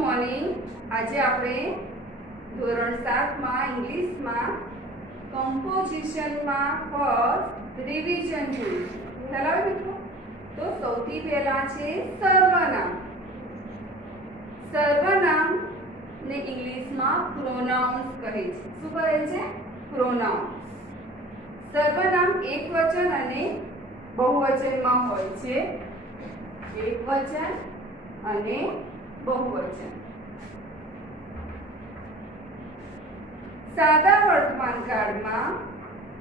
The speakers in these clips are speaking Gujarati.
મોર્નિંગ. આજે આપણે ધોરણ 7 માં ઇંગ્લિશમાં કમ્પોઝિશનમાં ફર્સ્ટ રિવિઝન જોઈશું. ખ્યાલ આવે મિત્રો? તો સૌથી પહેલા છે સર્વનામ. સર્વનામ ને ઇંગ્લિશમાં પ્રોનાઉન્સ કહે છે. શું કહે છે? પ્રોનાઉન્સ. સર્વનામ એકવચન અને બહુવચનમાં હોય છે. એકવચન અને બહુવચન. સાદા વર્તમાન કાળમાં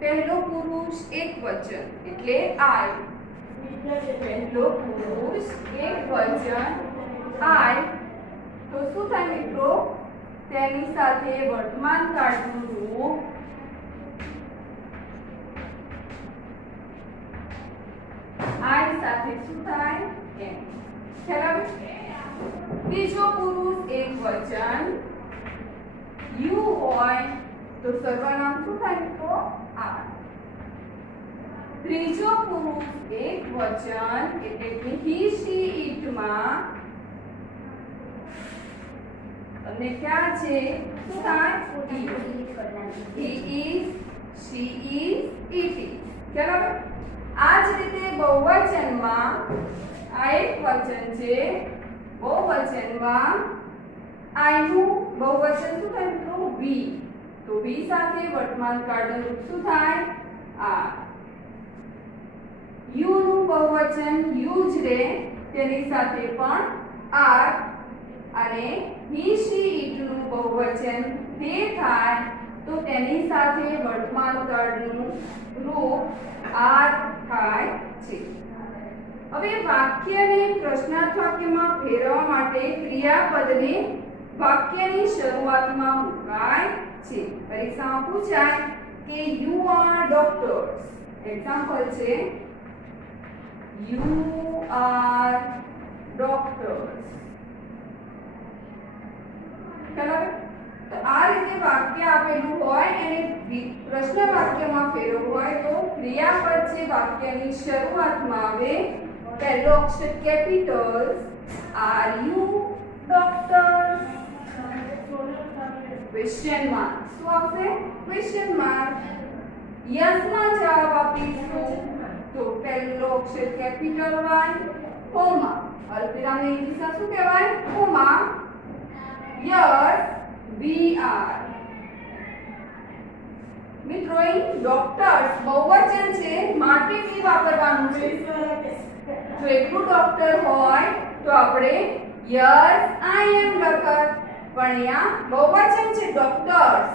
પહેલો પુરુષ એકવચન એટલે આઈ. પહેલો પુરુષ એકવચન આઈ. તો શું થાય મિત્રો? તેની સાથે વર્તમાન કાળનું રૂપ આઈ સાથે શું થાય? એમ. ખ્યાલ આવે? બીજો પુરુષ એકવચન યુ હોય તો સર્વનામ શું થાય મિત્રો? આર. ત્રીજો પુરુષ એકવચન એટલે કે હી શી ઇટ માં તમને ક્યાં છે? શું થાય? He is, she is, it is. ખ્યાલ આવે? આ જ રીતે બહુવચનમાં આ એક વચન છે. બહુવચનમાં આઈ નું બહુવચન શું થાય મિત્રો? વી. તો વી સાથે વર્તમાન કાળનું રૂપ શું થાય? આર. યુ નું બહુવચન યુ જ રહે, તેની સાથે પણ આર. અને હી શી ઇટ નું બહુવચન તે થાય તો તેની સાથે વર્તમાન કાળનું રૂપ આર થાય છે. હવે વાક્યને પ્રશ્નાર્થ વાક્યમાં ફેરવવા માટે ક્રિયાપદને વાક્યની શરૂઆતમાં મુકાય છે. પરીક્ષામાં પૂછાય કે યુ આર ડોક્ટર્સ. એક્ઝામ્પલ છે યુ આર ડોક્ટર્સ. ખ્યાલ આવે? તો આ રીતે વાક્ય આપેલું હોય અને પ્રશ્ન વાક્યમાં ફેરવવું હોય તો ક્રિયાપદ છે વાક્યની શરૂઆતમાં આવે. પહેલો અક્ષર capital. Are you doctors? Question mark. શું આવશે? Question mark. યસ માં જવાબ આપીશું તો પહેલો અક્ષર કેપિટલ વાય, કોમા. અલ્પવિરામને ઇંગ્લિશમાં શું કહેવાય? કોમા. Yes we R. મિત્રો અહીં ડોક્ટર્સ બહુવચન છે માટે વી વાપરવાનું છે. જો એકલું ડોક્ટર હોય તો આપણે યસ આઈ એમ લખત, પણ અહીંયા બહુવચન છે ડોક્ટર્સ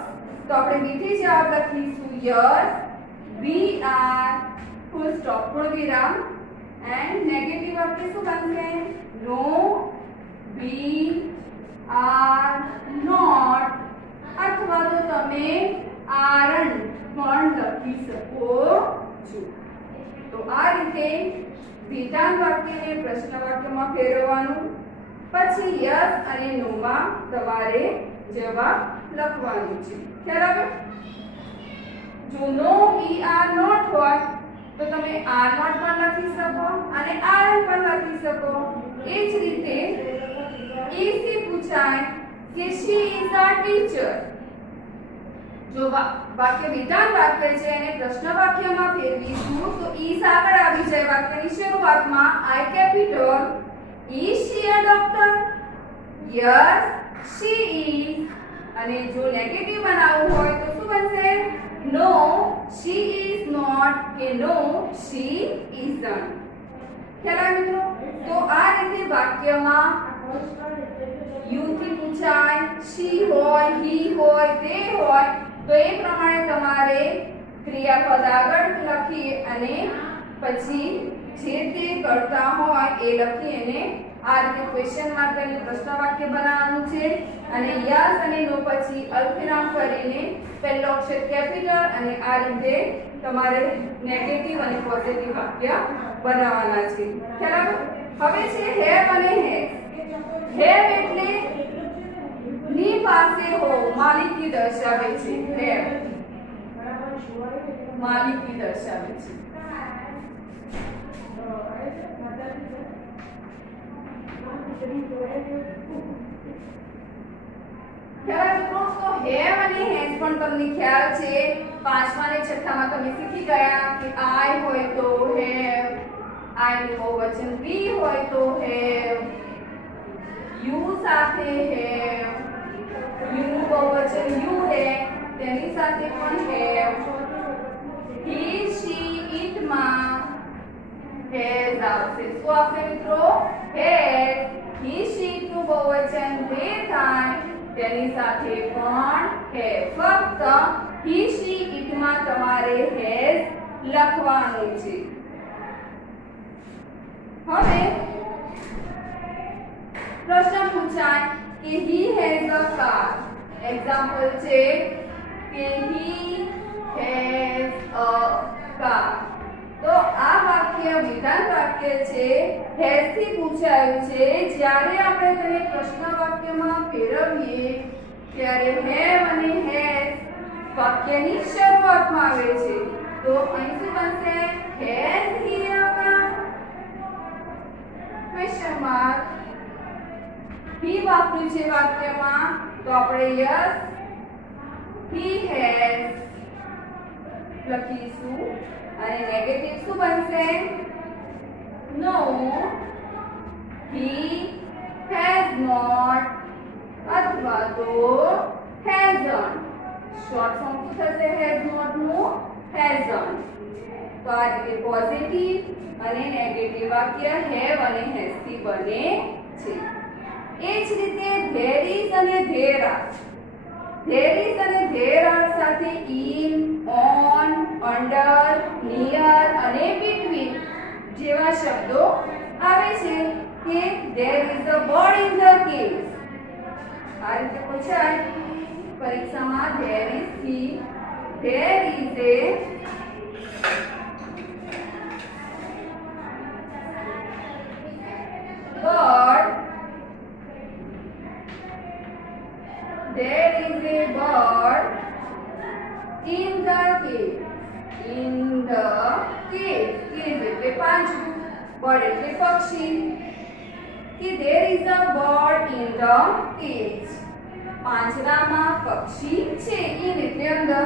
તો આપણે બીજી જવાબ લખીશું yes we are full stop પૂર્ણવિરામ. એન્ડ નેગેટિવ વાક્ય શું બનશે? નો વી આર નોટ, અથવા તો તમે આરન્ટ પણ લખી શકો છો. તો આ રીતે વિધાન વાક્યને પ્રશ્ન વાક્યમાં ફેરવવાનું. પછી યસ અને નો માં તમારે જવાબ લખવાનું છે. ખ્યાલ આવે? જો નો વી આર નોટ હોય તો તમે આર નોટ પણ લખી શકો અને આરન્ટ પણ લખી શકો. એ જ રીતે એથી પૂછાય કે શી ઇઝ અ ટીચર. જો વાક્ય વિધાન વાક્ય છે અને પ્રશ્ન વાક્યમાં ફેરવીશું તો ઇઝ આગળ આવી જાય વાક્યની શરૂઆતમાં. I capital. Is she a doctor? Yes she is. અને જો નેગેટિવ બનાવવું હોય તો શું બનશે? નો શી ઇઝ નોટ કે નો શી ઇઝન્ટ. ખ્યાલ આવે મિત્રો? તો આ રીતે વાક્યમાં યુ થી પૂછાય, શી હોય, હી હોય, તે હોય તો એ પ્રમાણે તમારે ક્રિયાપદ આગળ લખી અને પછી જે તે કરતા હોય એ લખી અને આ રીતે ક્વેશ્ચન માર્ક અને પ્રશ્ન વાક્ય બનાવવાનું છે. અને યસ અને નો પછી અલ્પવિરામ કરીને પહેલો અક્ષર કેપિટલ અને આ રીતે તમારે નેગેટિવ અને પોઝિટિવ વાક્ય બનાવવાના છે. ખ્યાલ આવે? હવે છે હેવ અને હેઝ. હેવ એટલે ની પાસે હો, માલિકી દર્શાવે છે. હેવ માલિકી દર્શાવે છે. ખ્યાલ મિત્રો તો હેવ અને હેઝ પણ તમને ખ્યાલ છે પાંચમા અને છઠ્ઠામાં તમે શીખી ગયા કે આઈ હોય તો હેવ, આઈ નું બહુવચન વી હોય તો હેવ, યુ સાથે હેવ, યુ નું બહુવચન યુ હે તેની સાથે પણ હેવ, હી શી ઇટ માં હેઝ આવશે. શું આવશે મિત્રો? હેઝ. હી શી નું બહુવચન they થાય તેની સાથે પણ હેવ. ફક્ત હી શી ઇટ માં તમારે હેઝ લખવાનું છે. હવે પ્રશ્ન પૂછાય કે he has a car. Example છે કે he has a car. તો આ વાક્ય વિધાન વાક્ય છે, has થી પૂછાયું છે. જ્યારે આપણે તેને પ્રશ્ન વાક્યમાં ફેરવીએ ત્યારે have અને has વાક્યની શરૂઆતમાં આવે છે. તો અહીં શું બનશે? has he a car? Question mark. he વાપર્યું છે વાક્યમાં તો આપણે યસ he has લખીશું. અને નેગેટિવ શું બનશે? નો he has not અથવા તો hasn't. શોર્ટ ફોર્મ શું થશે has not નું? hasn't. તો આ રીતે પોઝિટિવ અને નેગેટિવ વાક્ય have અને has થી બને છે. એ જ રીતે there is અને there are. there is અને there are સાથે in, on, under, near અને between જેવા શબ્દો આવે છે કે there is a bird in the cage. આ રીતે પૂછાય પરીક્ષામાં there is થી there is a bird. There is a bird in the cage. In the cage. Cage એટલે પાંજરું. bird એટલે પક્ષી. કે there is a bird in the cage. પાંજરામાં પક્ષી છે. in એટલે અંદર.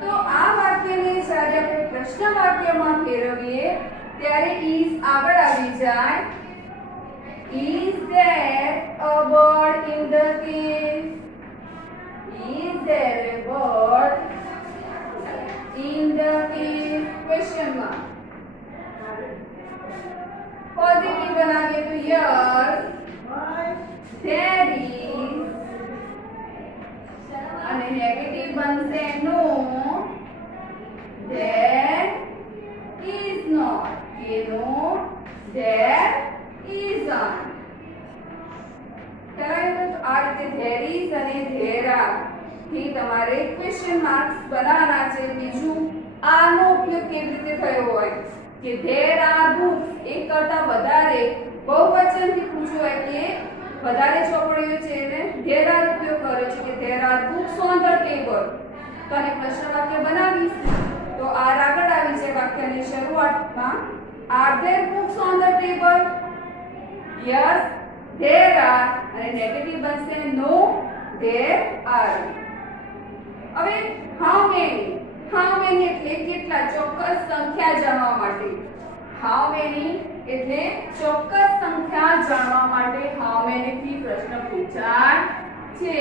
તો આ વાક્યને જ્યારે આપણે પ્રશ્ન વાક્યમાં ફેરવીએ ત્યારે is આગળ આવી જાય. Is there a bird in the cage? Is there a bird in the cage? Question mark. Positive बनाइए तो yes, there is. અને negative Banse no, there is not. ये no, there isn't. કરાયું તો આ રીતે there is અને there are થી તમારે ક્વેશ્ચન માર્ક્સ બનાવવાના છે. બીજું આનો ઉપયોગ કેવી રીતે થયો હોય કે there are books એક કરતા વધારે બહુવચનથી પૂછ્યું હોય કે વધારે ચોપડીઓ છે એને there are ઉપયોગ કર્યો છે કે there are books on the table. તો આને પ્રશ્ન વાક્ય બનાવીશ તો આ આગળ આવી છે વાક્યની શરૂઆતમાં are there books on the table? Yes, there are. અને નેગેટિવ બનશે no, there are. હવે how many એટલે કેટલા ચોક્કસ સંખ્યા જાણવા માટે. how many એટલે ચોક્કસ સંખ્યા જાણવા માટે how many થી પ્રશ્ન પૂછાય છે.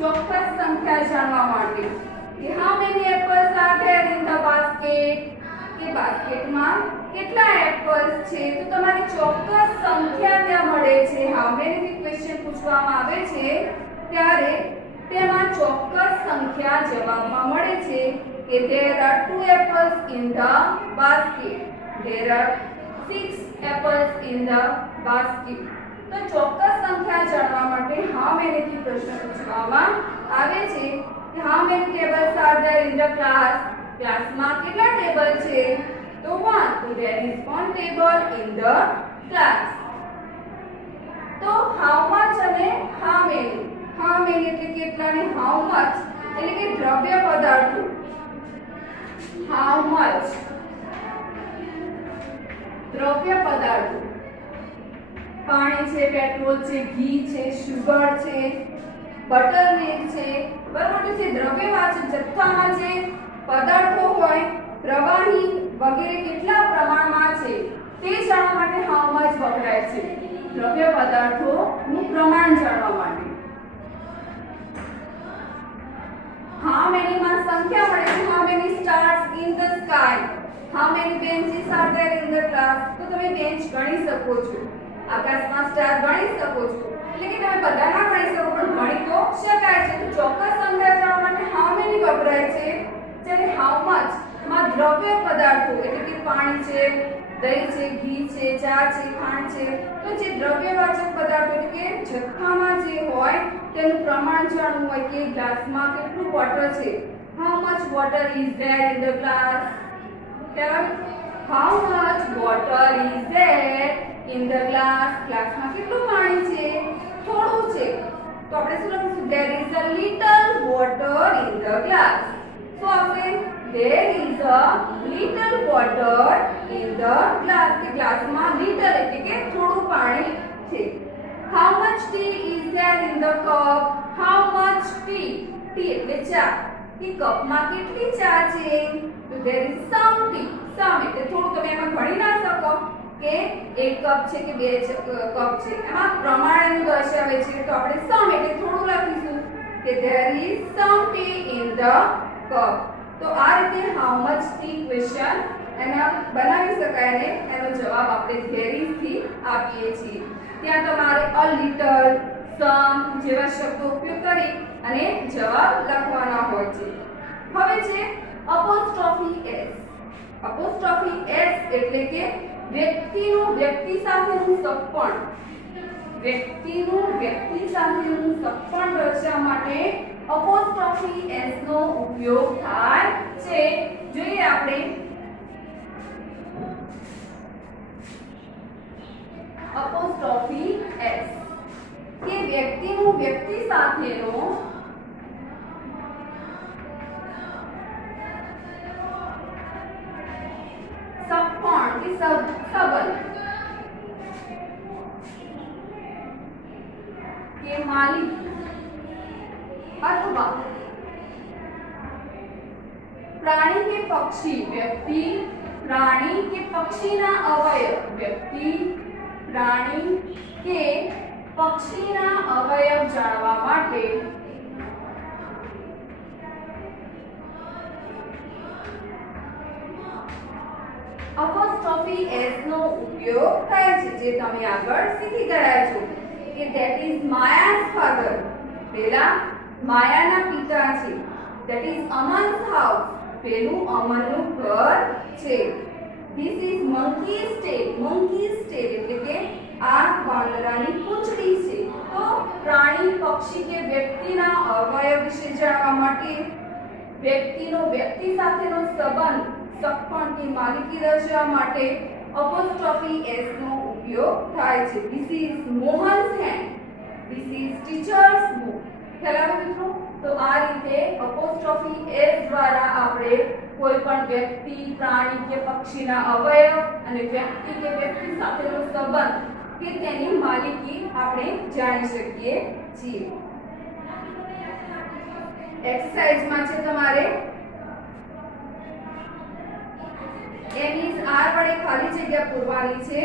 ચોક્કસ સંખ્યા જાણવા માટે કે how many apples are there in the basket? કે બાસ્કેટમાં કેટલા એપલ્સ છે. તો તમારે ચોક્કસ સંખ્યા ત્યાં મળે છે. how many થી ક્વેશ્ચન પૂછવામાં આવે છે ત્યારે તેમાં ચોક્કસ સંખ્યા જવાબમાં મળે છે કે there are 2 apples in the basket. there are 6 apples in the basket. તો ચોક્કસ સંખ્યા જાણવા માટે how many થી પ્રશ્ન પૂછવામાં આવે છે કે how many tables are there in the class? ક્લાસમાં કેટલા ટેબલ છે? તો 1. તો there is 1 table in the class. તો how much અને how many એટલે કેટલા ને how much એટલે કે દ્રવ્ય પદાર્થો. how much દ્રવ્ય પદાર્થો પાણી છે, પેટ્રોલ છે, ઘી છે, સુગર છે, બટર મિલ્ક છે, બરાબર. તો જે દ્રવ્યવાચક જથ્થામાં જે પદાર્થો હોય પ્રવાહી વગેરે કેટલા પ્રમાણમાં છે તે જાણવા માટે હાઉ મચ વપરાય છે. દ્રવ્ય પદાર્થોનું પ્રમાણ જાણવા માટે how many માં સંખ્યા મળે છે. how many stars in the sky, how many benches are there in the class. તો તમે બેન્ચ ગણી શકો છો, આકાશમાં સ્ટાર ગણી શકો છો. એટલે કે તમે બધા ના ગણી શકો પણ ગણી તો શકાય છે. તો ચોક્કસ સંખ્યા જાણવા માટે how many વપરાય છે. જ્યારે how much માં દ્રવ્ય પદાર્થો એટલે કે પાણી છે, દહીં છે, ઘી છે, ચા છે, ખાંડ છે, તો જે દ્રવ્યવાચક પદાર્થો એટલે કે જથ્થામાં જે હોય તેનું પ્રમાણ જાણવું હોય કે ગ્લાસમાં કેટલું વોટર છે. how much water is there in the glass. how much water is there in the glass. ગ્લાસમાં કેટલું પાણી છે, થોડું છે. તો આપણે શું લખીશું? there is a little water in the glass. શું આવશે? there is a little water in the glass. કે ગ્લાસમાં little એટલે કે થોડું પાણી છે. how much tea is there in the cup. how much tea. tea એટલે ચા. કે કપમાં કેટલી ચા છે. તો there is some tea. some એટલે થોડું. તમે એમાં ગણી ના શકો કે એક કપ છે કે બે કપ છે, એમાં પ્રમાણ દર્શાવે છે. તો આપણે some એટલે થોડું લખીશું કે there is some tea in the cup. તો આ રીતે how much tea question એના બનાવી શકાય ને એનો જવાબ આપણે there is થી આપીએ છીએ. ત્યાં તમારે a little, some જેવા શબ્દો ઉપયોગ કરી અને જવાબ લખવાના હોય છે. હવે છે apostrophe s. apostrophe s એટલે કે વ્યક્તિનું વ્યક્તિ સાથેનું સપણ. વ્યક્તિનું વ્યક્તિ સાથેનું સપણ દર્શાવવા માટે apostrophe s નો ઉપયોગ થાય છે. જોઈએ આપણે apostrophe s કે વ્યક્તિનું વ્યક્તિ સાથેનો સપણ કે સંબંધ કે માલિક अथवा प्राणी के पक्षी. व्यक्ति प्राणी के पक्षी ना अवयव. व्यक्ति प्राणी के पक्षी ना अवयव जाणवा माटे apostrophe s નો ઉપયોગ થાય છે. જે તમે આગળ શીખી ગયા છો કે that is Maya's father. પેલા માયાના પિતા છે. that is Aman's house. પેલું અમનનું ઘર છે. this is monkey's tail. monkey's tail એટલે કે આ વાંદરાની પૂંછડી છે. તો પ્રાણી, પક્ષી કે વ્યક્તિના અવયવ વિશે જાણવા માટે વ્યક્તિનો વ્યક્તિ સાથેનો સંબંધ, સપણ કે માલિકી દર્શાવવા માટે apostrophe s નો ઉપયોગ થાય છે. this is Mohan's hand. this is teacher's book. ખ્યાલ મિત્રો. તો આ રીતે apostrophe s દ્વારા આપણે કોઈ પણ વ્યક્તિ, પ્રાણી કે પક્ષીના અવયવ અને વ્યક્તિ કે વ્યક્તિ સાથેનો સંબંધ કે તેની માલિકી આપણે જાણી શકીએ છીએ. એક્સરસાઇઝમાં છે તમારે m is r વડે ખાલી જગ્યા પૂરવાની છે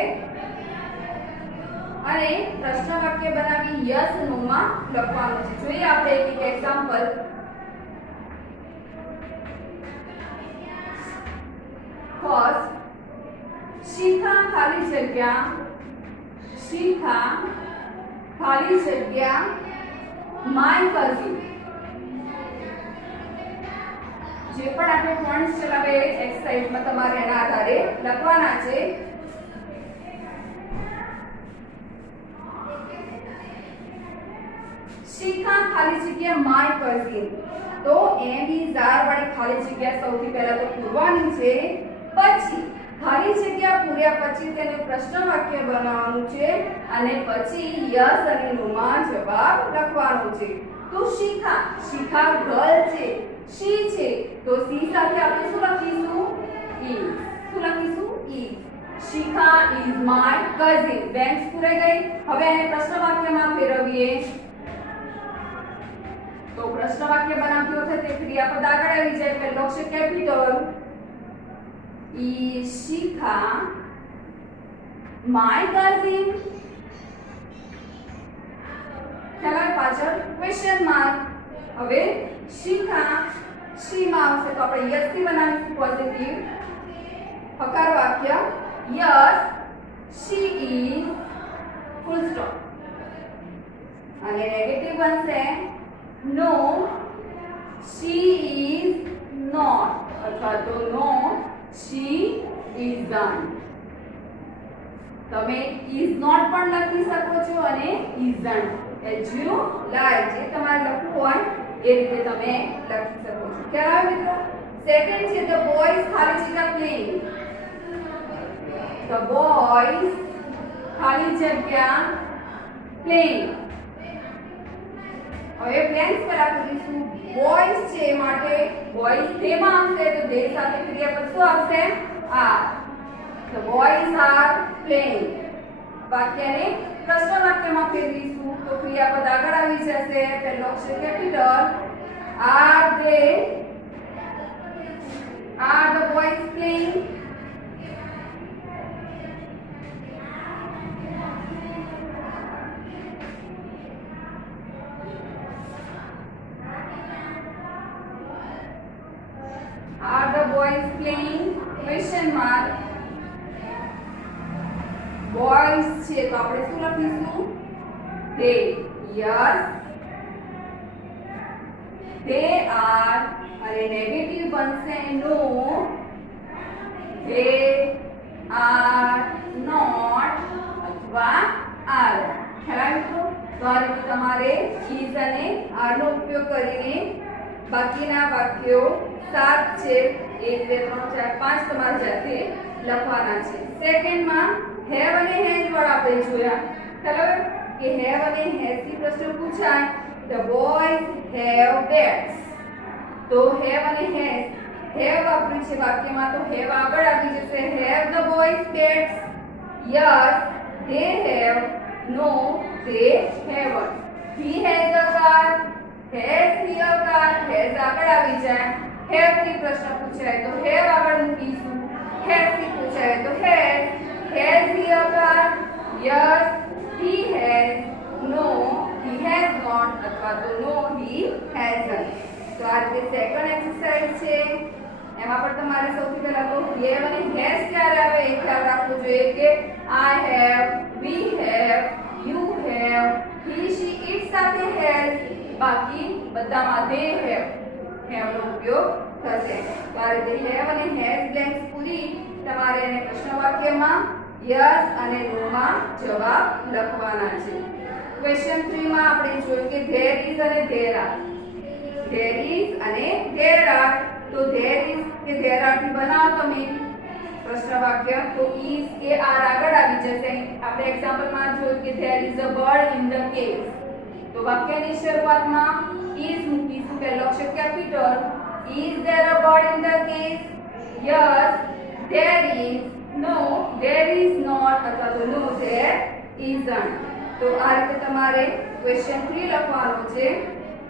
અને પ્રશ્ન વાક્ય બનાવી યસ નો માં લખવાનું છે. જોઈએ આપણે એક એક્ઝામ્પલ. ફર્સ્ટ, શિખા ખાલી જગ્યા, શિખા ખાલી જગ્યા માય કઝિન. જે પણ આપણે પોઈન્ટ્સ ચલાવે એક્સરસાઇઝમાં તમારે એના આધારે લખવાના છે. શિખા ખાલી જગ્યા માય કઝિન. તો m is r વાળી ખાલી જગ્યા સૌથી પહેલા તો પૂરવાની છે. પછી ખાલી જગ્યા પૂર્યા પછી તેને પ્રશ્ન વાક્ય બનાવવાનું છે અને પછી યસ અને નો માં જવાબ લખવાનો છે. તો શિખા, શિખા ગર્લ છે, she છે. તો she સાથે આપણે શું લખીશું? is. શું લખીશું? is. Shikha is my cousin. Bench પૂરાઈ ગઈ. હવે એને પ્રશ્ન વાક્યમાં ફેરવીએ. તો પ્રશ્ન વાક્ય બનાવતી વખતે ક્રિયાપદ આગળ આવી જાય. પહેલો અક્ષર capital. is Shikha my cousin? ચલો પાછળ ક્વેશ્ચન માર્ક. હવે શિખા શી માં આવશે તો આપણે યસ થી બનાવીશું પોઝિટિવ. હકાર વાક્ય yes she is full stop. અને નેગેટિવ બનશે no she is not અથવા તો no she isn't. તમે is not પણ લખી શકો છો અને isn't as you like જે તમારે લખવું હોય એ રીતે તમે લખી શકો છો. ખ્યાલ આવે મિત્રો? સેકન્ડ છે the boys ખાલી જગ્યા playing. the boys ખાલી જગ્યા playing. હવે પ્લેન્સ પર આપીશું બોયઝ છે માટે બોયઝ તેમાં આવશે તો તે સાથે ક્રિયાપદ શું આવશે? are. the boys are playing. વાક્યને પ્રશ્ન વાક્યમાં ફેરવીશું તો ક્રિયાપદ આગળ આવી જશે. પહેલો અક્ષર capital. are the boys playing? Are the boys playing? Question mark. Boys છે તો આપણે શું લખીશું? they. yes they are. અને નેગેટિવ બનશે no they are not અથવા are. ખ્યાલ આવ્યો? તો આ રીતે તમારે is અને are નો ઉપયોગ કરીને બાકીના વાક્યો 7 છે 1 2 3 4 5 તમારે જાતે લખવાના છે. સેકન્ડમાં હેવ અને હેઝ વાળા આપણે જોયા. ખબર કે હેવ અને હેઝ થી પ્રશ્ન પૂછાય. the boys have bats. તો હેવ અને હેઝ હેવ વાપર્યું છે વાક્યમાં તો હેવ આગળ આવી જશે. have the boys bats? yes they have. no they haven't. he has a car. has he a car? has આગળ આવી જાય. have થી પ્રશ્ન પૂછાય તો have આગળ મૂકીશું. has થી પૂછાય તો has. has he a car? yes he has. no he has not અથવા તો no he hasn't. તો આ રીતે સેકન્ડ એક્સરસાઇઝ છે. એમાં પણ તમારે સૌથી પહેલા તો have અને has ક્યારે આવે એ ખ્યાલ રાખવો જોઈએ કે I have, we have, you have, he she it સાથે has. બાકી બધામાં they have નો ઉપયોગ થશે. તો આ રીતે have અને has બ્લેન્ક્સ પૂરી તમારે એને પ્રશ્ન વાક્યમાં yes અને no માં જવાબ લખવાના છે. ક્વેશ્ચન 3 માં આપણે જોયું કે there is અને there are. there is અને there are. તો there is કે there are થી બનાવો તમે પ્રશ્ન વાક્ય તો is એ are આગળ આવી જશે. આપણે એક્ઝામ્પલ માં જોયું કે there is a bird in the cage. તો વાક્યની શરૂઆતમાં is મૂકીશું. પહેલો અક્ષર capital. is there a bird in the cage? yes there is. no there is not અથવા તો no there isn't. તો આ રીતે તમારે ક્વેશ્ચન 3 લખવાનો છે.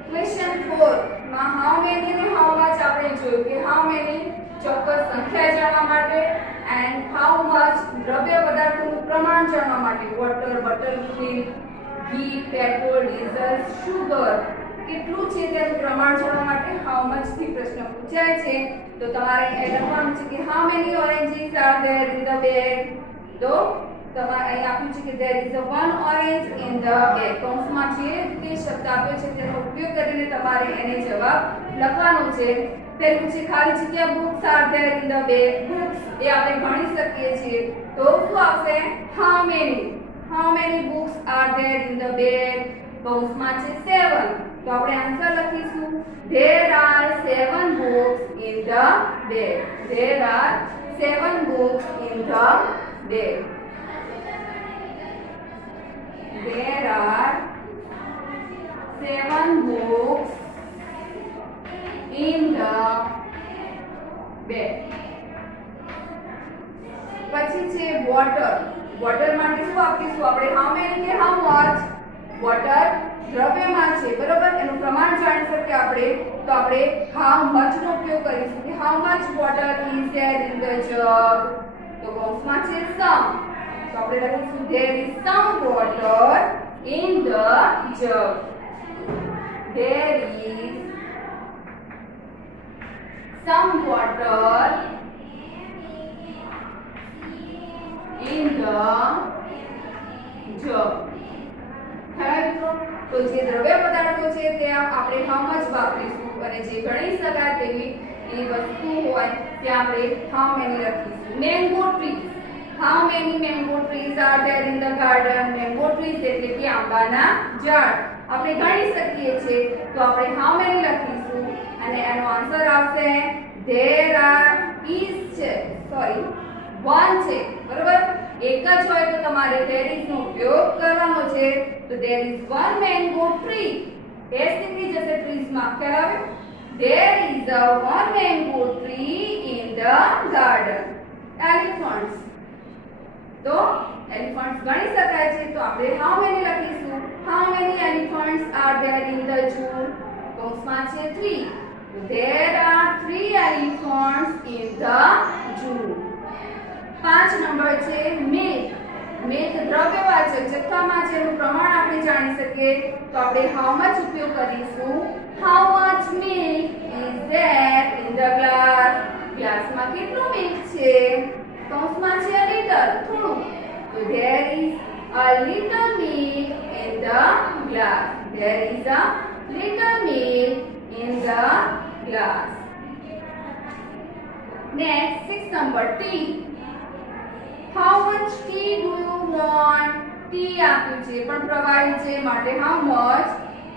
ક્વેશ્ચન 4 માં how many અને how much આપણે જોયું કે how many ચોક્કસ સંખ્યા જાણવા માટે and how much દ્રવ્ય પદાર્થોનું પ્રમાણ જાણવા માટે. વોટર, બટર, મિલ્ક, ઘી, પેટ્રોલ, ડીઝલ, સુગર કેટલું છે તેનું પ્રમાણ જાણવા માટે how much થી પ્રશ્ન પૂછાય છે. તો તમારે એ લખવાનું છે કે how many oranges are there in the bag? તો તમારે અહીં આપ્યું છે કે there is a one orange in the bag. કૌંસમાં જે તે શબ્દ આપ્યો છે તેનો ઉપયોગ કરીને તમારે એને જવાબ લખવાનો છે. પહેલું છે ખાલી જગ્યા books are there in the bag. books એ આપણે ગણી શકીએ છીએ તો શું આવશે? how many books are there in the bag? કૌંસમાં છે 7 તો આપણે આન્સર લખીશું there are 7 books in the bag. there are 7 books in the bag. there are 7 books in the bag. પછી છે વોટર. વોટર માટે શું આપીશું આપણે? હાઉ મેની કે હાઉ મચ. વોટર દ્રવ્યમાં છે, બરોબર. એનું પ્રમાણ જાણી શકીએ આપણે તો આપણે હાઉ મચ નો ઉપયોગ કરીશું કે how much water is there in the jug. તો કૌંસમાં છે સમ, તો આપણે લખીશું there is some water in the jug. There is some water in the jug. તો જે દ્રવ્ય પદાર્થો છે તે આપણે હાઉ મચ વાપરીશું અને જે ગણી શકાય તેવી એ વસ્તુ હોય તે આપણે હાઉ મેની લખીશું. Mango trees. How many mango trees are there in the garden. Mango trees એટલે કે આંબાના ઝાડ આપણે ગણી શકીએ છીએ તો આપણે હાઉ મેની લખીશું અને એનો આન્સર આવશે there are is છે, સોરી one છે, બરોબર. એક જ હોય તો તમારે there is નો ઉપયોગ કરવાનો છે. તો there is one mango tree. s નીકળી જશે trees માં, ખ્યાલ આવે? there is a one mango tree in the garden. elephants. તો elephants ગણી શકાય છે તો આપણે how many લખીશું. how many elephants are there in the zoo? કૌંસમાં છે 3. there are 3 elephants in the zoo. 5 number છે milk. milk દ્રવ્યવાચક જથ્થામાં છે એનું પ્રમાણ આપણે જાણી શકીએ તો આપણે how much ઉપયોગ કરીશું. how much milk is there in the glass? ગ્લાસમાં કેટલું મિલ્ક છે? કૌંસમાં છે little, થોડું. તો there is a little milk in the glass. there is a little milk in the glass. Next, 6 number tea. How much tea do you want? tea આપ્યું છે પણ પ્રવાહી છે માટે how much.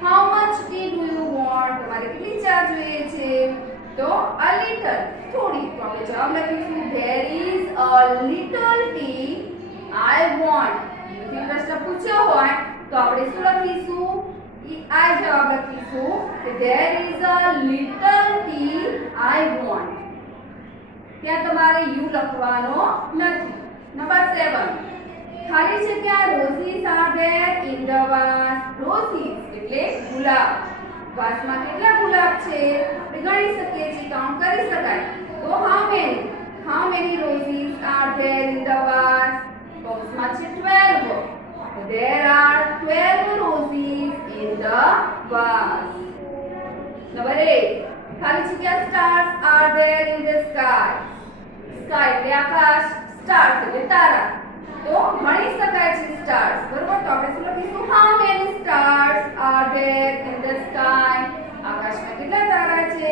how much tea do you want? તમારે કેટલી ચા જોઈએ છે? તો a little, થોડી. તો આપણે જવાબ લખીશું there is a little tea I want. યુથી પ્રશ્ન પૂછ્યો હોય તો આપણે શું લખીશું? આ જવાબ લખીશું કે there is a little tea I want. ત્યાં તમારે યુ લખવાનો નથી. નંબર 7 ખાલી જગ્યા roses are there in the vase. roses એટલે ગુલાબ. વાસમાં કેટલા ગુલાબ છે આપણે ગણી શકીએ છીએ, કાઉન્ટ કરી શકાય. તો how many roses are there in the vase? કૌંસમાં છે 12. there are 12 roses in the vase. Number 8 ખાલી જગ્યા stars are there in the sky. sky એટલે આકાશ, stars એટલે તારા. તો ગણી શકાય છે stars, બરોબર. તો આપણે શું લખીશું? how many stars are there in the sky? આકાશમાં કેટલા તારા છે?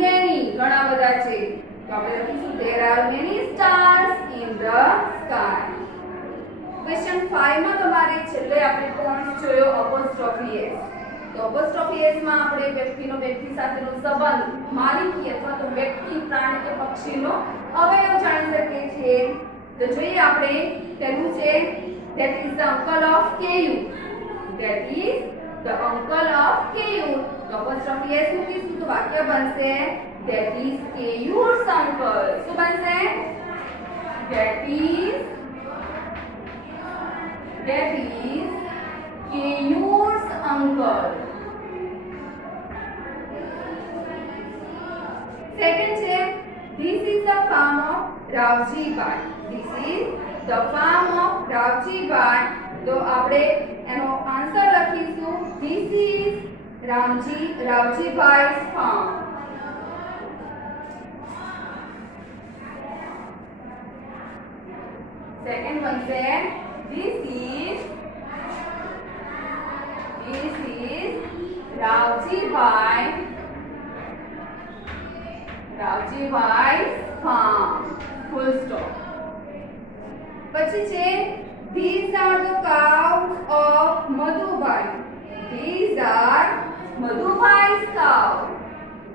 many, ઘણા બધા છે. તો આપણે લખીશું there are many stars in the sky. Question 5 માં તમારે છેલ્લે આપણે પોઈન્ટ જોયો apostrophe s. તો apostrophe s માં આપણે વ્યક્તિનો વ્યક્તિ સાથેનો સંબંધ, માલિકી અથવા તો વ્યક્તિ, પ્રાણી કે પક્ષીનો અવયવ જાણી શકીએ છીએ. તો જોઈએ આપણે. પહેલું છે that is the uncle of ku. that is the uncle of ku. તો apostrophe s મૂકીશું તો વાક્ય બનશે that is ku's uncle. શું બનશે? that is ku's uncle. Second છે this is the farm of Ravji Bhai. this is the farm of Ravji Bhai. તો આપણે એનો આન્સર લખીશું this is Ravji Bhai's farm. Second બનશે this is Ravji Bhai's farm. Full stop. પછી છે these are the cows of Madhubhai. these are Madhubhai's cows.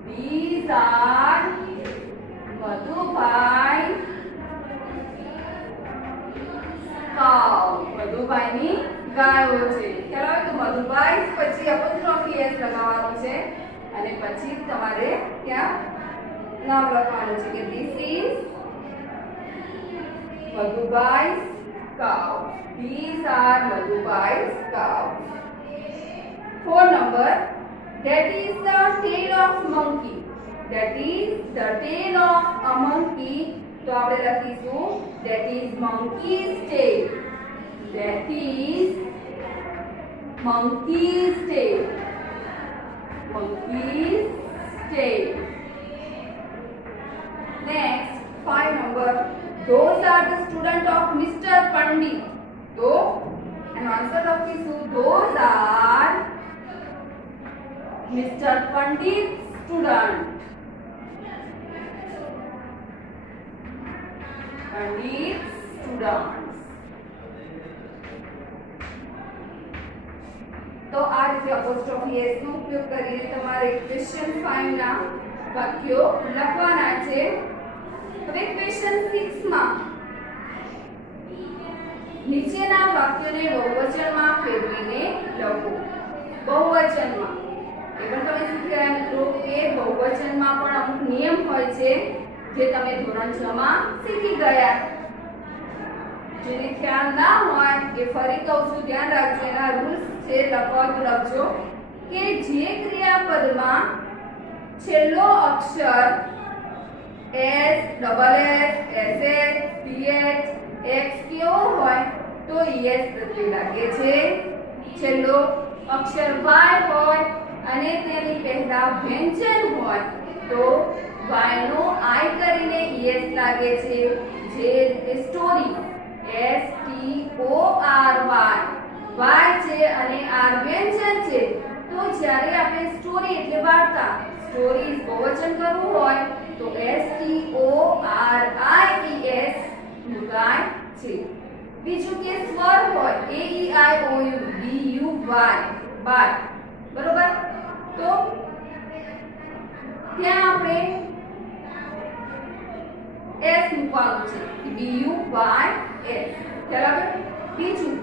these are Madhubhai's cow. મધુભાઈની ગાયો છે. ખ્યાલ આવે? તો મધુભાઈ પછી apostrophe s લગાવવાનું છે અને પછી તમારે ત્યાં નામ લખવાનું છે કે this is Madhubai's cows. These are Madhubai's cows. 4 number. That is the tail of monkey. That is the tail of a monkey. तो આપણે લખીશું that is monkey's tail. That is monkey's tail. Monkey's tail. Next, 5 number. Those are the student of Mr. Pandit. So, an answer લખીશું those are Mr. Pandit's student. Pandit's students. તો આ રીતે અપોસ્ટ્રોફી એસ નો ઉપયોગ કરીને તમારે ક્વેશ્ચન 5 ના વાક્યો લખવાના છે. હવે ક્વેશ્ચન 6 માં નીચેના વાક્યોને બહુવચનમાં ફેરવીને લખો. બહુવચનમાં એ પણ તમે શીખી ગયા મિત્રો કે બહુવચનમાં પણ અમુક નિયમ હોય છે જે તમે ધોરણ 6 માં શીખી ગયા. જેને ખ્યાલ ના હોય એ ફરી કહું છું, ધ્યાન રાખજો. એના રૂલ્સ છે, લખવાનું લખજો કે જે ક્રિયાપદમાં છેલ્લો અક્ષર S, double S, SH, PH, X કેવો હોય તો ઈએસ પ્રત્યય લાગે છે. છેલ્લો અક્ષર વાય હોય અને તેની પહેલા વ્યંજન હોય તો વાય નો આઈ કરીને ઈએસ લાગે છે. જે રીતે story S T O R Y Y છે અને આર વ્યંજન છે. તો જ્યારે આપણે સ્ટોરી એટલે વાર્તા સ્ટોરીઝ બહુવચન કરવું હોય તો S T O R I E S મુકાય છે. બીજું કે સ્વર હોય A E I O U B U Y buy, બરોબર. તો ત્યાં આપણે એસ મૂકવાનું છે, બી યુ વાય એસ, બરાબર. બીજું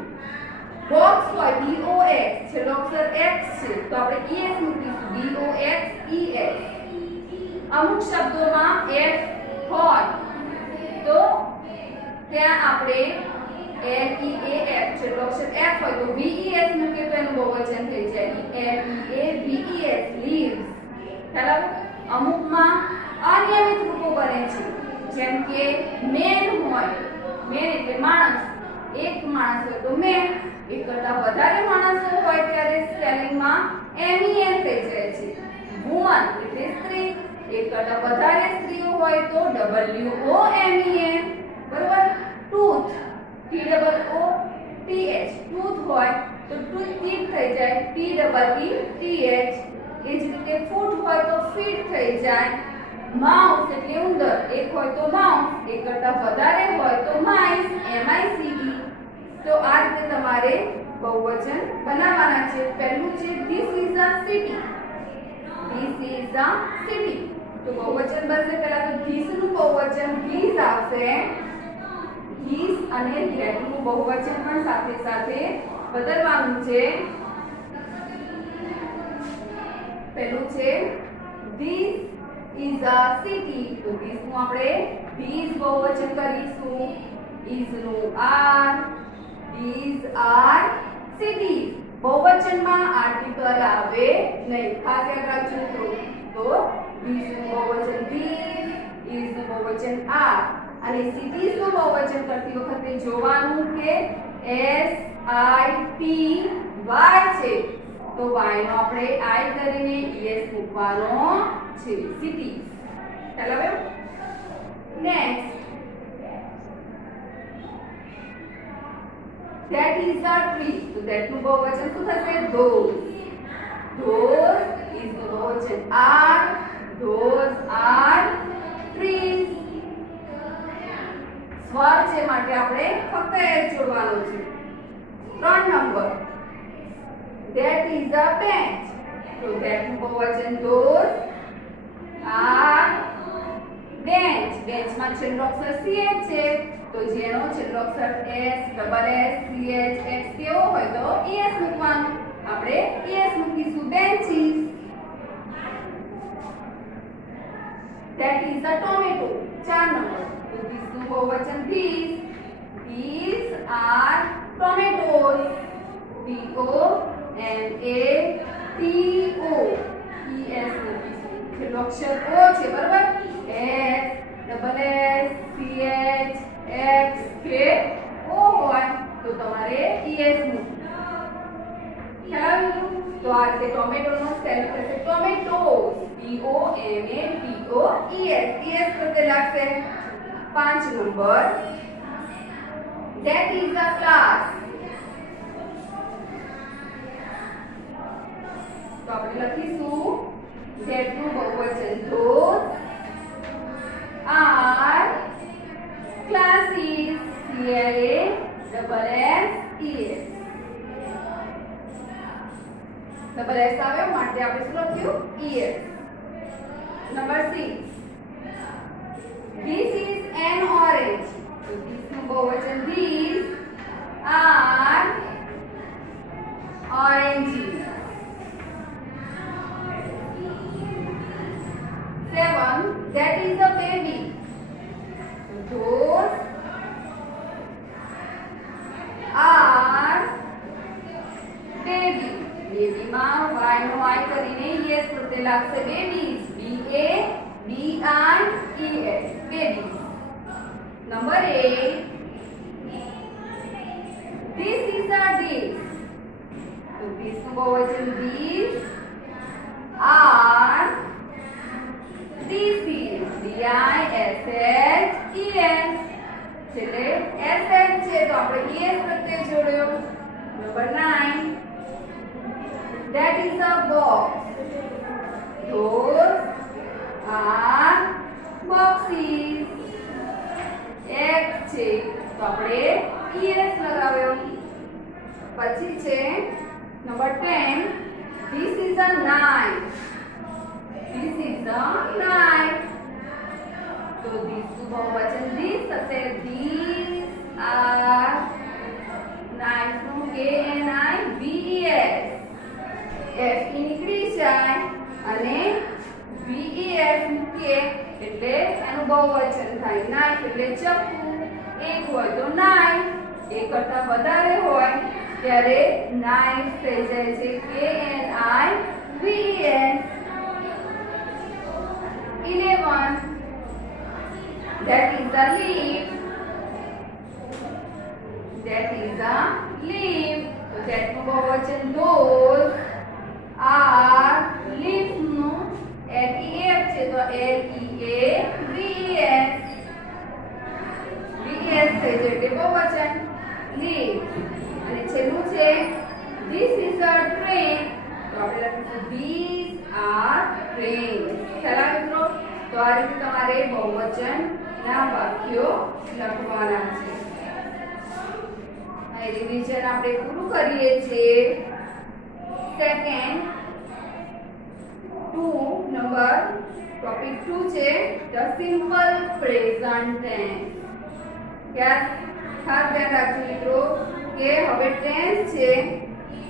બોક્સ હોય બી ઓ એક્સ, છેલ્લો અક્ષર એક્સ છે તો આપણે ઈ એસ મૂકીશું, બી ઓ એક્સ ઈ એસ. અમુક શબ્દોમાં એફ હોય તો ત્યાં આપણે એલ ઈ એ એફ, છેલ્લો અક્ષર એફ હોય તો વી ઈ એસ મૂકીએ તો એનું બહુવચન થઈ જાય એલ ઈ એ વી ઈ એસ, લીવ્સ, બરાબર. અમુકમાં અનિયમિત રૂપો બને છે, જેમ કે મેન હોય, મેન એટલે માણસ, એક માણસ હોય તો મેન, એક કરતા વધારે માણસો હોય ત્યારે સ્પેલિંગમાં એમ ઈ એન થઈ જાય છે. વુમન એટલે સ્ત્રી, એક કરતા વધારે સ્ત્રીઓ હોય તો W O M E N, બરોબર. Tooth T double O T H, tooth હોય તો ટૂથ ટીથ થઈ જાય T double E T H. એ જ રીતે ફૂટ હોય તો ફીટ થઈ જાય. માઉસ એટલે ઉંદર, એક હોય તો માઉસ, એક કરતા વધારે હોય તો mice, M I C E. તો આ રીતે તમારે બહુવચન બનાવવાના છે. પહેલું છે this is a city. This is a city. તો બહુવચન બનશે પહેલા તો ધીસ નું બહુવચન ધીસ આવશે. ધીસ અને ધેટ નું બહુવચન પણ સાથે સાથે બદલવાનું છે. પહેલું છે ધીસ ઇઝ અ સિટી. તો ધીસ નું આપણે ધીસ બહુવચન કરીશું. ઇઝ નું આર. These are cities. બહુવચનમાં આર્ટિકલ આવે નહીં, ખાસ યાદ રાખજો મિત્રો. તો these નું બહુવચન these, is નું બહુવચન are અને cities નું બહુવચન કરતી વખતે જોવાનું કે S I T Y છે તો Y નો આપણે I કરીને ES મૂકવાનો છે, cities. ચાલો હવે next that is a tree. તો that નું બહુવચન શું થશે? those. those is નું બહુવચન are. those are trees. સ્વર છે માટે આપણે ફક્ત s જોડવાનો છે. 3 number that is a bench. તો that નું બહુવચન those are bench. bench માં છેલ્લો અક્ષર ch છે તો જેનો છેલ્લો અક્ષર s, double s, ch, x કેવો હોય તો es મૂકવાનું. આપણે es મૂકીશું benches. that is a tomato. 4 number તો this નું બહુવચન these, These are tomatoes. T-O-M-A-T-O. E-S છેલ્લો અક્ષર O છે બરાબર. S-S-S-C-H-X-K-O હોય તો તમારે ES નું ખ્યાલ આવ્યું. તો આ રીતે ટોમેટો નો સ્પેલ થશે ટોમેટોસ. T-O-M-A-T-O-E-S. ES પ્રત્યે લાગશે. 5 number. That is a class. તો આપણે લખીશું that નું બહુવચન those are classes. C-L-A-S-S-E-S. Double S આવ્યો માટે આપણે શું લખ્યું ES. Number 6. This is an orange. તો this નું બહુવચન these are oranges. 7. That is a baby. So those are baby. Baby માં y નો I કરીને es પ્રત્યે લાગશે babies. B-A-B-I-E-S. babies. Number 8. This is a dish. So this નું બહુવચન these are dishes. D-I-S-H-E-S. છેલ્લે S-H છે તો આપણે ES પ્રત્યે જોડ્યો. Number 9. That is a box. Those are boxes. X છે તો આપણે ES લગાવ્યો. પછી છે number 10. This is a knife. This is a knife. તો this નું બહુવચન this થશે. These are knife નું K-N-I-V-E-S. F નીકળી જાય અને VES મૂકીએ એટલે એનું બહુવચન થાય. નાઇફ એટલે ચપ્પુ. એક હોય તો નાઇફ, એક કરતા વધારે હોય ત્યારે નાઇફ થઈ જાય છે K-N-I-V-E-S. 11. That is a leaf. That is a leaf. તો that નું બહુવચન those are leaf નું L-E-F છે તો L-E-A-V-E-S. V-E-S થઈ જાય એટલે બહુવચન leaf. અને છેલ્લું છે this is a train. તો આપણે લખીશું these are trains. ખ્યાલ આવે મિત્રો? તો આ રીતે તમારે બહુવચન ના વાક્યો લખવાના છે. આ રિવિઝન આપણે પૂરું કરીએ છીએ. સેકન્ડ 2 નંબર ટોપિક 2 છે ધ સિમ્પલ પ્રેઝન્ટ ટેન્સ. ખાસ ધ્યાન રાખજો મિત્રો કે હવે ટેન્સ છે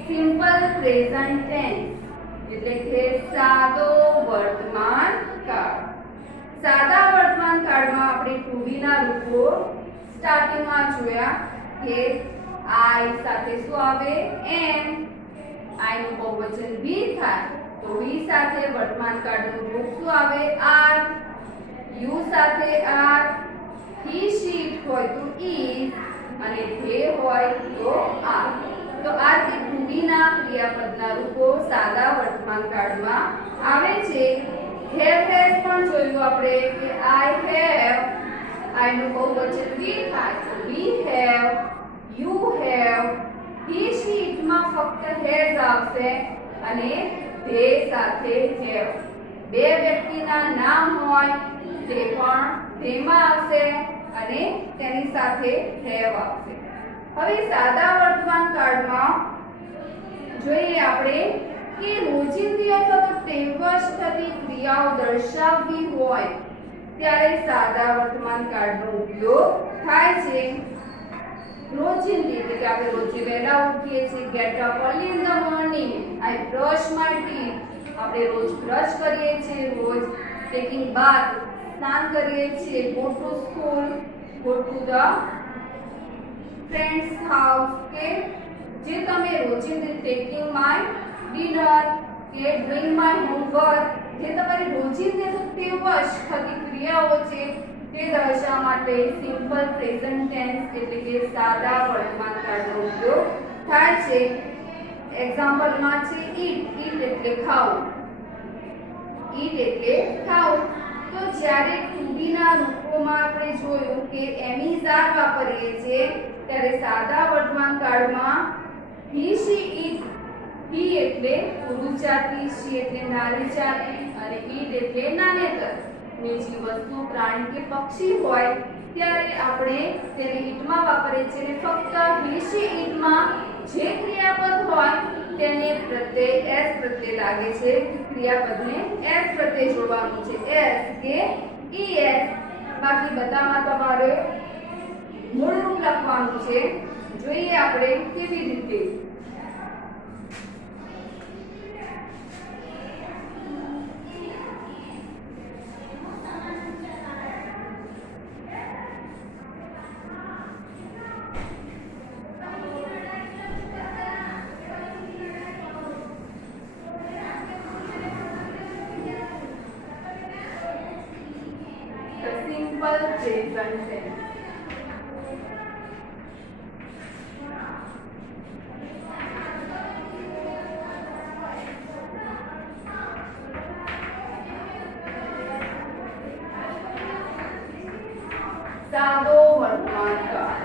સિમ્પલ પ્રેઝન્ટ ટેન્સ એટલે કે સાદો વર્તમાન કાળ. સાદા વર્તમાન કાળમાં આપણે ટુ બી ના રૂપો સ્ટાર્ટિંગમાં જોયા કે આઈ સાથે શું આવે એમ. આઈ નું બહુવચન બી થાય તો વી સાથે વર્તમાન કાળનું રૂપ શું આવે આર. યુ સાથે આર. હી શી હોય તો ઈઝ અને ધે હોય તો આર. તો આ રીતે ટુ બી ના ક્રિયાપદના રૂપો સાદા વર્તમાન કાળમાં આવે છે. હેવ હેઝ પણ જોયું આપણે કે આઈ હેવ. આઈ નું બહુવચન વી થાય તો we have. You have. He she ઇટમાં ફક્ત હેઝ આવશે અને ધે સાથે હેવ. બે વ્યક્તિના નામ હોય તે પણ તેમાં આવશે અને તેની સાથે હેવ આવશે. હવે સાદા વર્તમાન કાળમાં જોઈએ આપણે કે રોજિંદી અથવા તો ટેવશ થતી ક્રિયાઓ દર્શાવવી હોય ત્યારે સાદા વર્તમાન કાળનો ઉપયોગ થાય છે. રોજિંદી એટલે કે આપણે રોજે વહેલા ઉઠીએ છીએ. Get up early in the morning. I brush my teeth. આપણે રોજ બ્રશ કરીએ છીએ. રોજ ટેકિંગ બાથ સ્નાન કરીએ છીએ. Go to school. Go to the friends house કે જે તમે રોજિંદી ટેકિંગ માય ડિનર કે ડુઈંગ માય હોમવર્ક જે તમારી રોજિંદી ટેવશ થતી ક્રિયાઓ છે તે દર્શાવવા માટે સિમ્પલ પ્રેઝન્ટ ટેન્સ એટલે કે સાદા વર્તમાન કાળનો ઉપયોગ થાય છે. એક્ઝામ્પલમાં છે ઈટ એટલે ખાવું, ઈટ એટલે ખાવું. તો જ્યારે ટુ બી ના રૂપોમાં આપણે જોયું કે એમીઝ આર વાપરીએ છીએ ત્યારે સાદા વર્તમાન કાળમાં હી શી ઈટ, હી એટલે પુરુષ જાતિ, શી એટલે નારી જાતિ અને ઈટ એટલે નાનેતર. બીજી વસ્તુ પ્રાણી કે પક્ષી હોય ત્યારે આપણે તેને ઈટમાં વાપરીએ છીએ અને ફક્ત હી શી ઈટમાં જે ક્રિયાપદ હોય તેને પ્રત્યય એસ પ્રત્યય લાગે છે. ક્રિયાપદને એસ પ્રત્યય જોડવાનું છે, એસ કે ઈએસ. બાકી બધામાં તમારે મૂળ રૂપ લખવાનું છે. જોઈએ આપણે કેવી રીતે. Simple present tense. સાદો વર્તમાન કાળ.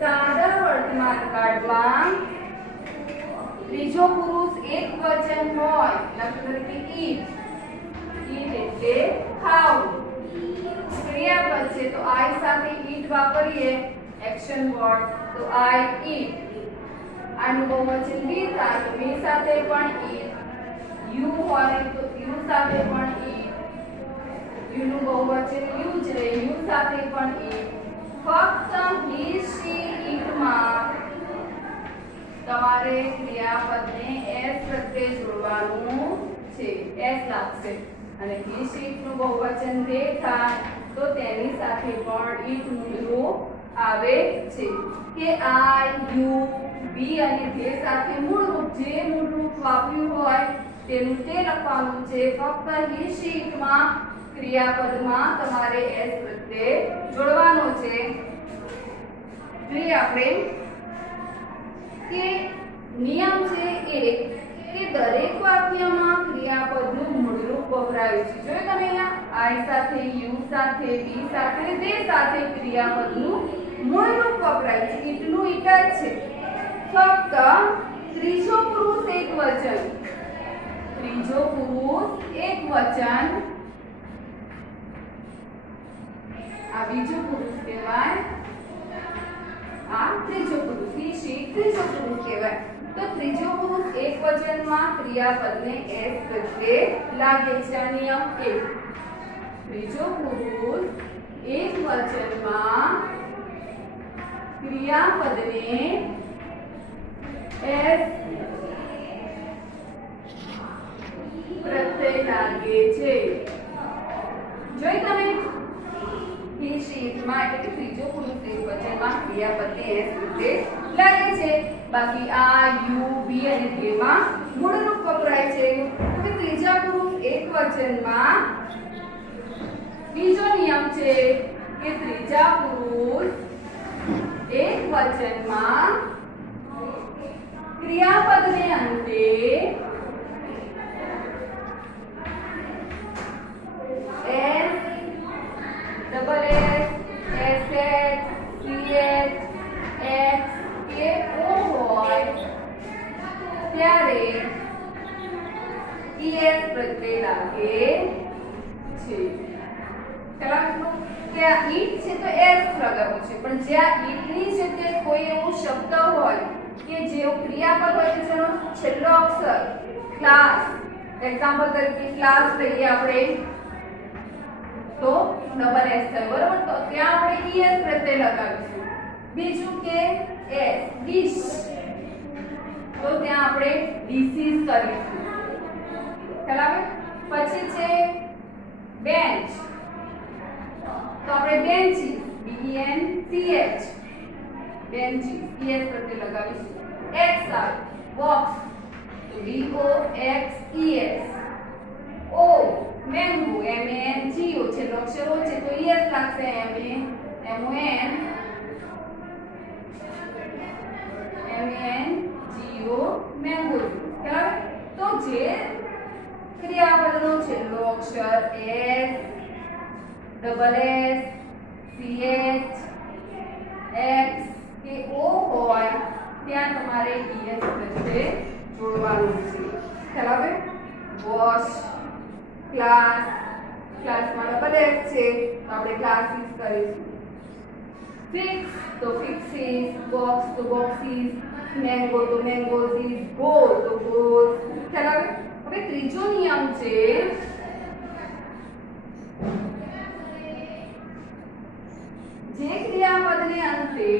સાદા વર્તમાન કાળમાં ત્રીજો પુરુષ એકવચન હોય, દાખલા તરીકે ઈટ એટલે ખાવું. ક્રિયાપદ છે તો આઈ સાથે ઈટ વાપરીએ એક્શન વર્ડ તો આઈ ઈટ. આનું બહુવચન બી થાય તો બી સાથે પણ ઈટ. યુ હોય તો યુ સાથે પણ ઈટ. યુ નું બહુવચન યુ જ રહે, યુ સાથે પણ ઈટ. ફક્ત હી શી ઈટમાં તમારે ક્રિયાપદને એસ પ્રત્યય જોડવાનું છે, એસ લાગશે. અને હી શી નું બહુવચન તે થાય તો તેની સાથે પણ ઈટ નું રૂપ આવે છે. કે આઈ યુ બી અને તે સાથે મૂળ રૂપ જે મૂળ રૂપ વાપર્યું હોય તેનું તે લખવાનું છે. ફક્ત હી શી ઈટમાં ક્રિયાપદમાં તમારે એસ પ્રત્યય જોડવાનો છે. જોઈએ આપણે કે નિયમ છે એક કે દરેક વાક્યમાં ક્રિયાપદનું મૂળરૂપ વપરાયું છે. જો તમે અહીંયા આઈ સાથે યુ સાથે બી સાથે તે સાથે ક્રિયાપદનું મૂળરૂપ વપરાય છે. ઈટનું ઈટ જ છે. ફક્ત ત્રીજો પુરુષ એકવચન, ત્રીજો પુરુષ એકવચન, આ બીજો પુરુષ કહેવાય, આ ત્રીજો પુરુષ, હી શી ત્રીજો પુરુષ કહેવાય. તો ત્રીજો પુરુષ એકવચનમાં ક્રિયાપદને એસ પ્રત્યય લાગે છે. આ નિયમ 1. ત્રીજો પુરુષ એકવચનમાં ક્રિયાપદને એસ પ્રત્યય લાગે છે. જોઈ તમે હી શીટમાં એટલે કે ત્રીજો પુરુષ એકવચનમાં ક્રિયાપદને એસ પ્રત્યય લાગે છે. બાકી આ યુ બી અને તેમાં મૂળરૂપ વપરાય છે. હવે ત્રીજા પુરુષ એકવચનમાં બીજો નિયમ છે કે ત્રીજા પુરુષ એકવચનમાં ક્રિયાપદને અંતે S, double S, SH, CH, x કે ઓ હોય ત્યારે ઈએસ પ્રત્યય લાગે છે. પેલા કે આ ઈટ છે તો એસ લગાવવું છે, પણ જ્યાં ઈટની જગ્યાએ કોઈ એવો શબ્દ હોય કે જેવો ક્રિયાપદ હોય કે જેનો છેલ્લો અક્ષર ક્લાસ, એક્ઝામ્પલ તરીકે ક્લાસ લઈએ આપણે તો ડબલ એસ થાય, બરોબર. તો ત્યાં આપણે ઈએસ પ્રત્યય લગાવીશું. બીજું કે એસ ડીશ તો ત્યાં આપણે ડીસીસ કરીશું. બરાબર. પછી છે બેન્ચ આપણે બેન્ચીસ BENCH બેન્ચીસ ES પ્રત્યે લગાવીશું. X આવે બોક્સ તો BOXES. O મેંગો MANGO છે અક્ષરો છે તો ES લાગશે. MANGO mango. બરાબર. તો જે ક્રિયાપદનો છેલ્લો અક્ષર S double S CH X કે O હોય ત્યાં તમારે ES વચ્ચે જોડવાનું છે. ખ્યાલ આવે? વોશ ક્લાસ ક્લાસમાં ડબલ S છે તો આપણે ક્લાસીસ કરીશું. ફિક્સ તો ફિક્સીસ, બોક્સ તો બોક્સીસ, મેંગો તો મેંગોઝીસ, ગો તો ગોઝ. ખ્યાલ આવે? હવે ત્રીજો નિયમ છે જે ક્રિયાપદને અંતે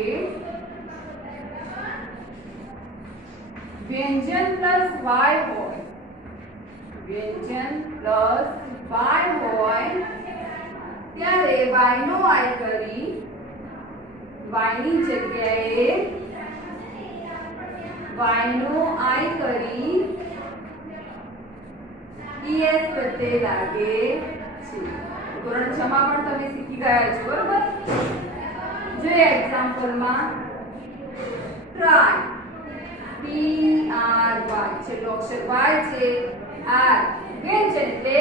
વ્યંજન પ્લસ y હોય વ્યંજન પ્લસ y હોય ત્યારે y નો I કરી y ની જગ્યાએ y નો I કરી ES પ્રત્યે લાગે છે. ધોરણ 6 માં પણ તમે શીખી ગયા છો. બરોબર. જે એક્ઝામ્પલમાં ટ્રાય TRY છેલ્લો અક્ષર y છે. R વ્યંજન એટલે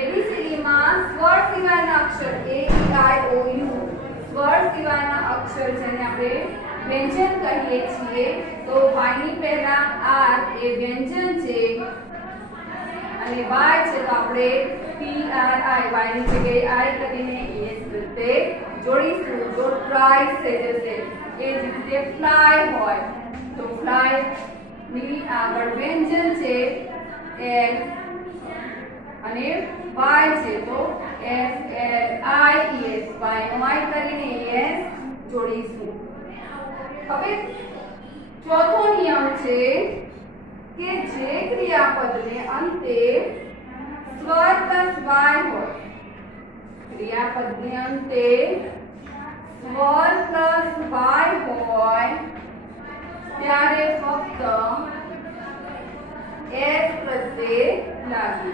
ABCD માં સ્વર સિવાયના અક્ષર A E I O U સ્વર સિવાયના અક્ષર જેને આપણે વ્યંજન કહીએ છીએ. તો y ની પહેલા R એ વ્યંજન છે અને y છે તો આપણે TRI y ની જગ્યાએ I કરીને ES પ્રત્યે જોડીશું. જો ટ્રાય થઈ જશે. એ જ રીતે ફ્લાય હોય તો ફ્લાય ની આગળ વ્યંજન છે L અને y છે તો FLIES y નો I કરીને ES જોડીશું. હવે ચોથો નિયમ છે કે જે ક્રિયાપદને અંતે સ્વર પ્લસ y હોય ક્રિયાપદને અંતે સ્વર પ્લસ y હોય ત્યારે ફક્ત S પ્રત્યે લાગે.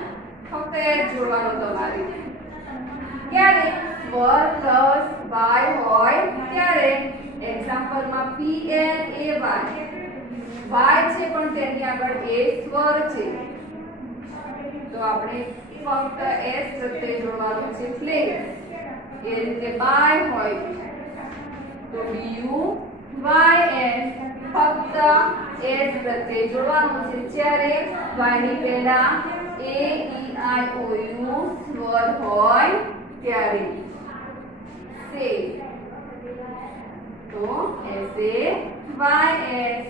ફક્ત S જોડવાનું તમારે. ક્યારે સ્વર પ્લસ y હોય ત્યારે એક્ઝામ્પલમાં PNAY y છે પણ તેની આગળ A સ્વર છે તો આપણે ફક્ત S પ્રત્યે જોડવાનું છે. પ્લેસ એ રીતે બાય હોય તો BUYS ફક્ત S પ્રત્યે જોડવાનું છે. જ્યારે y ની પહેલા A E I O U સ્વર હોય ત્યારે સે તો SAYS.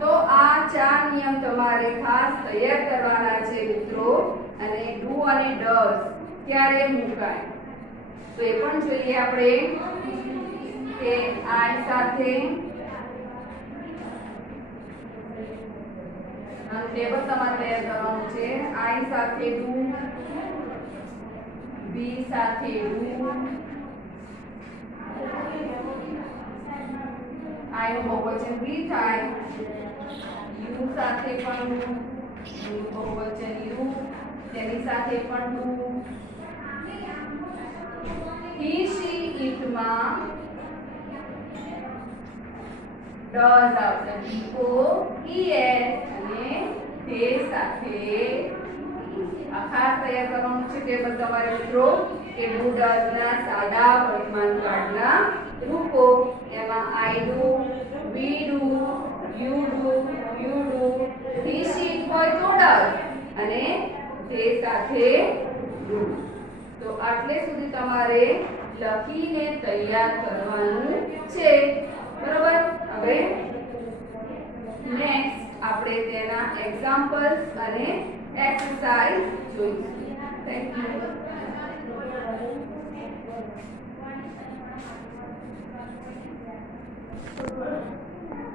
તો આ 4 નિયમ તમારે ખાસ તૈયાર કરવાના છે મિત્રો. અને ડુ અને ડઝ ક્યારે મુકાય તો એ પણ જોઈએ આપણે કે I સાથે ટેબલ તમારે તૈયાર કરવાનું છે. I સાથે ડુ, B સાથે ડુ, I નું બહુવચન B થાય, U સાથે પણ ડુ, U નું બહુવચન U, તેની સાથે પણ ડુ, he she it માં does આવશે DOES અને તે સાથે આ ખાસ તૈયાર કરવાનું છે ટેબલ તમારે મિત્રો કે ડુ ડઝ ના સાદા વર્તમાન કાળના રૂપો. એમાં I do, we do, you do, he she it હોય તો does અને તે સાથે do. તો આટલે સુધી તમારે લખીને તૈયાર કરવાનું છે. બરોબર. હવે નેક્સ્ટ આપણે તેના એક્ઝામ્પલ્સ અને એક્સરસાઇઝ જોઈશું. Thank you.